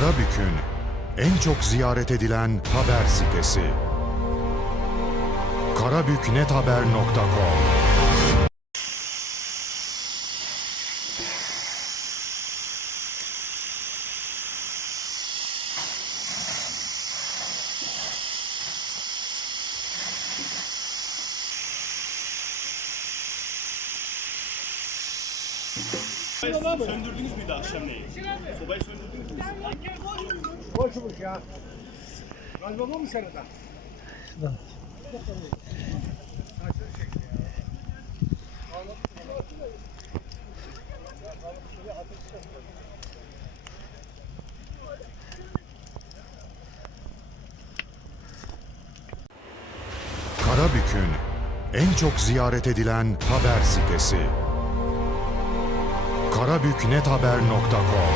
Karabük'ün en çok ziyaret edilen haber sitesi. karabüknethaber.com Söndürdünüz müydü akşamleyin? Sobayı söndürdünüz mü? Boşmuş ya. Galiba mı seneden? Karabük'ün en çok ziyaret edilen haber sitesi. karabüknethaber.com